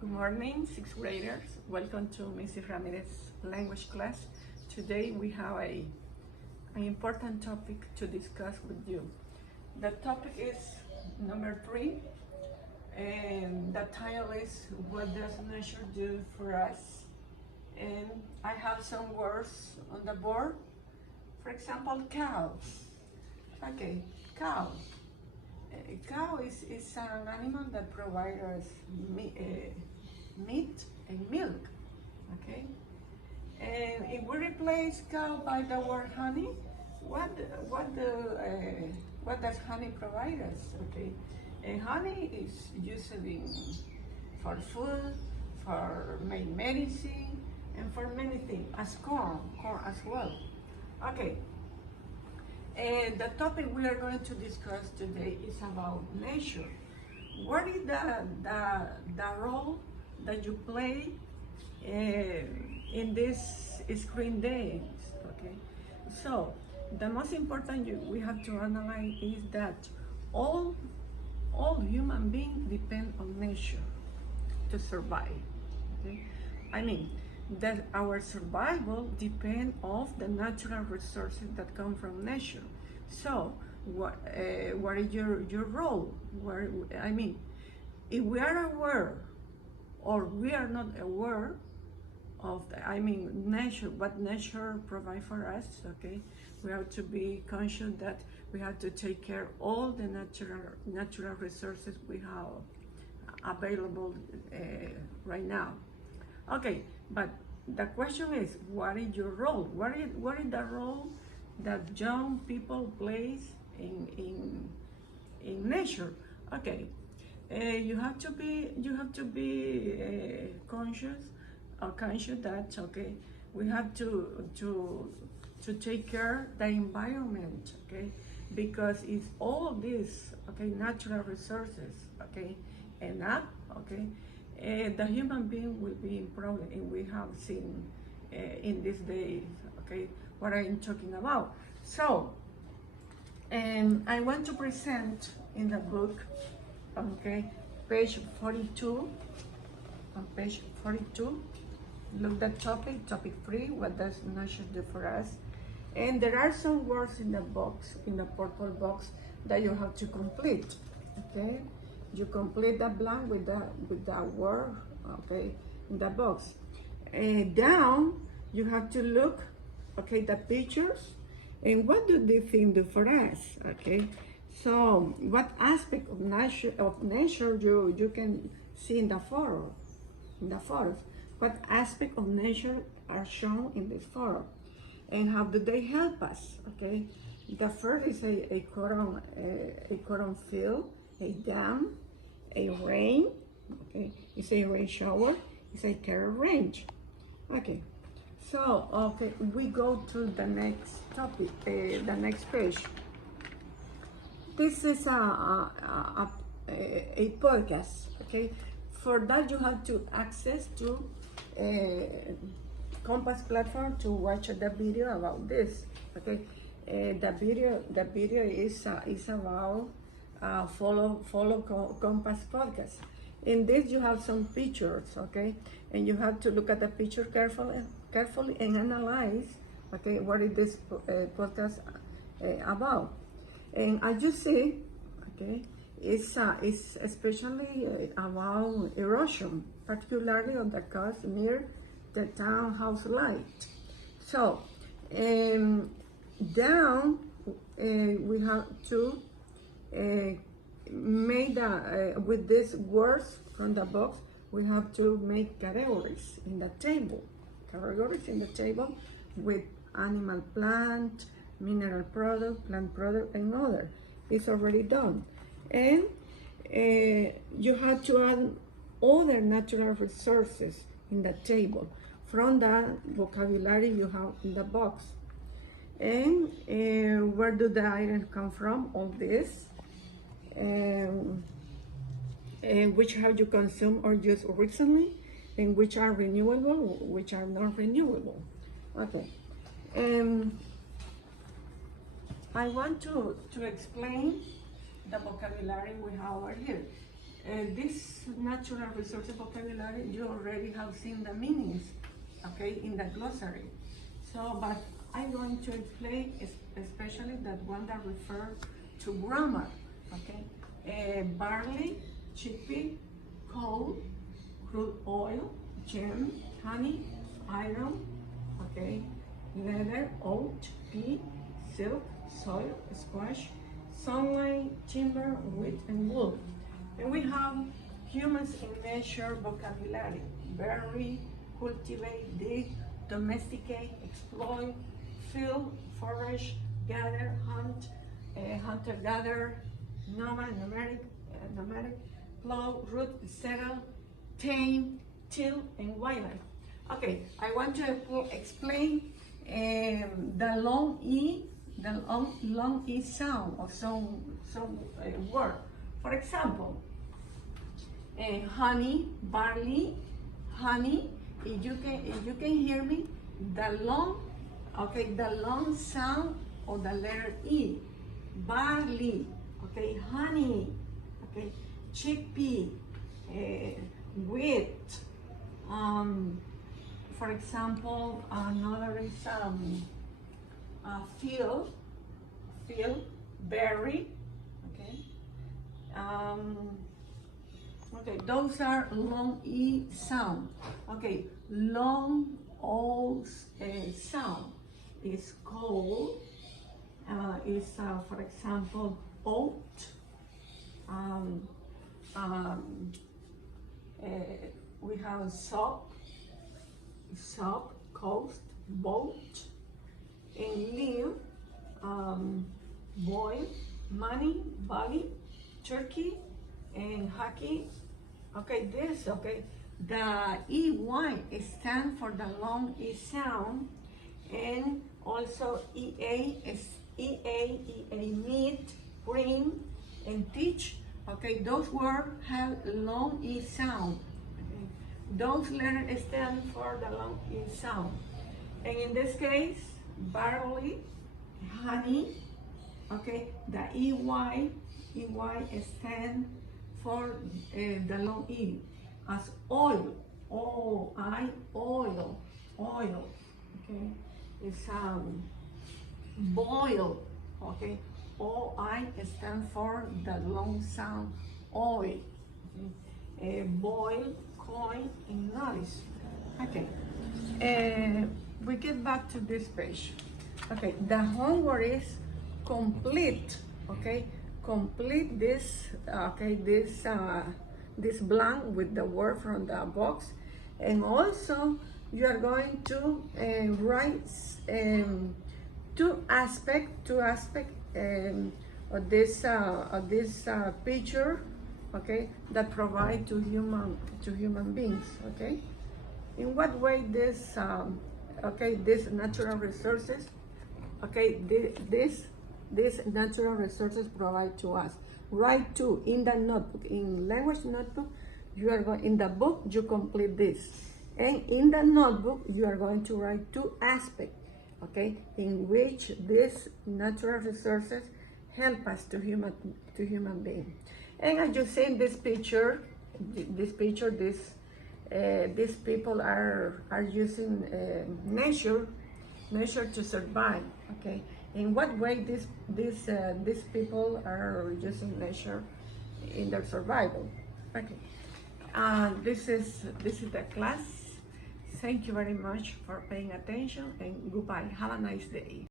Good morning, sixth graders. Welcome to Mrs. Ramirez language class. Today we have an important topic to discuss with you. The topic is number 3, and the title is What does nature do for us? And I have some words on the board. For example, cow. Okay, cow. Cow is an animal that provides us meat and milk, okay? And if we replace cow by the word honey, what does honey provide us, okay? And honey is used for food, for make medicine, and for many things, as corn as well. Okay, and the topic we are going to discuss today is about nature. What is the role that you play in this screen days? Okay, so the most important we have to analyze is that all human beings depend on nature to survive. Okay, I mean that our survival depends on the natural resources that come from nature. So what is your role? If we are aware or we are not aware of nature, what nature provides for us, okay, we have to be conscious that we have to take care of all the natural resources we have available right now. Okay, but the question is, what is your role? What is the role that young people plays in nature? Okay, you have to be conscious that okay, we have to take care the environment, okay, because it's all these natural resources, okay, enough, okay. The human being will be in problem, and we have seen in these days, okay, what I'm talking about. So, I want to present in the book, okay, page 42. On page 42, look at topic 3. What does nature do for us? And there are some words in the box, in the purple box, that you have to complete, okay. You complete the blank with the word, okay, in the box. Down, you have to look, okay, the pictures, and what do they think do for us, okay? So, what aspect of nature you can see in the photo, What aspect of nature are shown in this photo, and how do they help us, okay? The first is a cotton field, a dam, a rain, okay, it's a rain shower, it's a carrot range. Okay, so okay, we go to the next topic, the next page. This is a podcast, okay. For that you have to access to Compass platform to watch the video about this, okay. The video is about follow Compass podcast. In this you have some pictures, okay, and you have to look at the picture carefully and analyze, okay, what is this podcast about. And as you see, okay, it's especially about erosion, particularly on the coast near the townhouse light. So down we have to make with these words from the box, we have to make categories in the table. With animal, plant, mineral product, plant product, and other. It's already done. And you have to add other natural resources in the table from the vocabulary you have in the box. And where do the items come from? All this. Which have you consumed or used recently, and which are renewable, which are not renewable. Okay. I want to explain the vocabulary we have over here. this natural resources vocabulary, you already have seen the meanings, okay, in the glossary. So, but I'm going to explain especially that one that refers to grammar, okay? Barley, chickpea, coal, crude oil, gem, honey, iron, okay? Leather, oat, pea, silk, soil, squash, sunlight, timber, wheat, and wool. And we have humans in nature vocabulary: bury, cultivate, dig, domesticate, exploit, fill, forage, gather, hunt, hunter-gatherer, nomadic, plow, root, settle, tame, till, and wildlife. Okay, I want to explain the long E, the long E sound of some word. For example, honey, barley, honey. If you can hear me, the long sound of the letter E. Barley, okay, honey, okay, chickpea, wheat. For example, another is field, berry, okay. Okay, those are long E sound. Okay, long O sound is coal, is for example oat, we have soap, coast, boat, and live, boil, money, body, turkey, and hockey. Okay, the EY stands for the long E sound, and also EA is EA, meet, bring, and teach. Okay, those words have long E sound. Okay. Those letters stand for the long E sound. And in this case, barley, honey, okay, the EY stands for the long E, as oil, oil, okay, it's boil, okay, OI stands for the long sound, oil, okay? Boil, coin, and notice. Okay, we get back to this page. Okay, the homework is complete, okay? Complete this, okay, this blank with the word from the box, and also you are going to write two aspects of this picture, okay, that provide to human beings, okay. In what way this this natural resources, okay, these natural resources provide to us. Write two in the notebook, in language notebook. You are going in the book. You complete this, and in the notebook you are going to write two aspects, okay, in which these natural resources help us to human being. And as you see in this picture, these people are using nature to survive, okay. In what way these people are using nature in their survival? Okay, this is the class. Thank you very much for paying attention, and goodbye. Have a nice day.